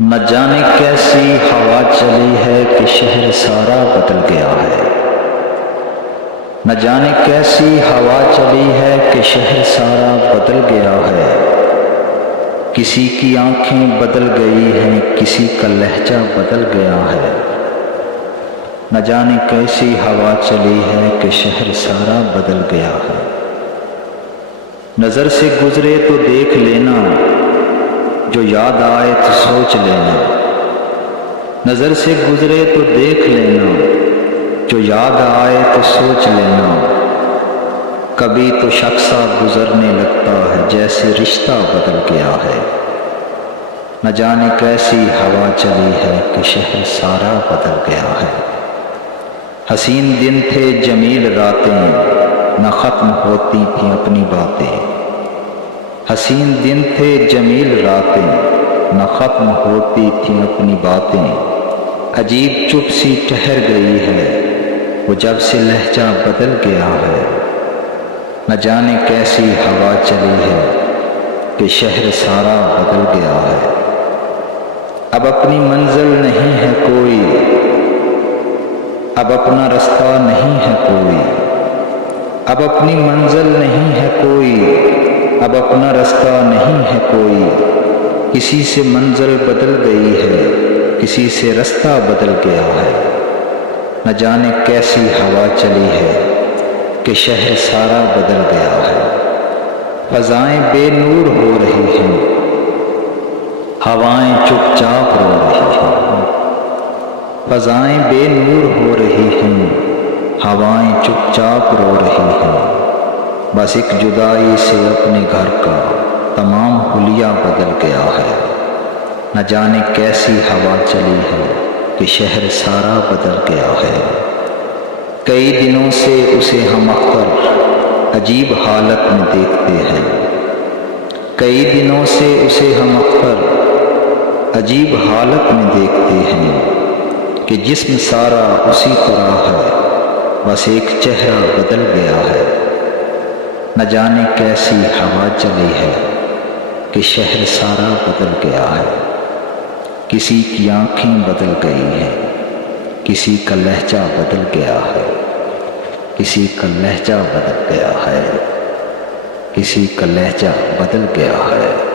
نہ جانے کیسی ہوا چلی ہے کہ شہر سارا بدل گیا ہے۔ نہ جانے کیسی ہوا چلی ہے کہ شہر سارا بدل گیا ہے۔ کسی کی آنکھیں بدل گئی ہیں، کسی کا لہجہ بدل گیا ہے۔ نہ جانے کیسی ہوا چلی ہے کہ شہر سارا بدل گیا ہے۔ نظر سے گزرے تو دیکھ لینا، جو یاد آئے تو سوچ لینا۔ نظر سے گزرے تو دیکھ لینا، جو یاد آئے تو سوچ لینا۔ کبھی تو شخصا گزرنے لگتا ہے، جیسے رشتہ بدل گیا ہے۔ نہ جانے کیسی ہوا چلی ہے کہ شہر سارا بدل گیا ہے۔ حسین دن تھے جمیل راتیں، نہ ختم ہوتی تھیں اپنی باتیں۔ حسین دن تھے جمیل راتیں، نہ ختم ہوتی تھیں اپنی باتیں۔ عجیب چپ سی ٹھہر گئی ہے، وہ جب سے لہجہ بدل گیا ہے۔ نہ جانے کیسی ہوا چلی ہے کہ شہر سارا بدل گیا ہے۔ اب اپنی منزل نہیں ہے کوئی، اب اپنا رستہ نہیں ہے کوئی۔ اب اپنی منزل نہیں ہے کوئی، اب اپنا رستہ نہیں ہے کوئی۔ کسی سے منزل بدل گئی ہے، کسی سے رستہ بدل گیا ہے۔ نہ جانے کیسی ہوا چلی ہے کہ شہر سارا بدل گیا ہے۔ فضائیں بے نور ہو رہی ہیں، ہوائیں چپ چاپ رو رہی ہیں۔ فضائیں بے نور ہو رہی ہیں، ہوائیں چپ چاپ رو رہی ہیں۔ بس ایک جدائی سے اپنے گھر کا تمام حلیہ بدل گیا ہے۔ نہ جانے کیسی ہوا چلی ہے کہ شہر سارا بدل گیا ہے۔ کئی دنوں سے اسے ہم اختر عجیب حالت میں دیکھتے ہیں۔ کئی دنوں سے اسے ہم اختر عجیب حالت میں دیکھتے ہیں کہ جسم سارا اسی طرح ہے، بس ایک چہرہ بدل گیا ہے۔ نہ جانے کیسی ہوا چلی ہے کہ شہر سارا بدل گیا ہے۔ کسی کی آنکھیں بدل گئی ہیں، کسی کا لہجہ بدل گیا ہے۔ کسی کا لہجہ بدل گیا ہے، کسی کا لہجہ بدل گیا ہے۔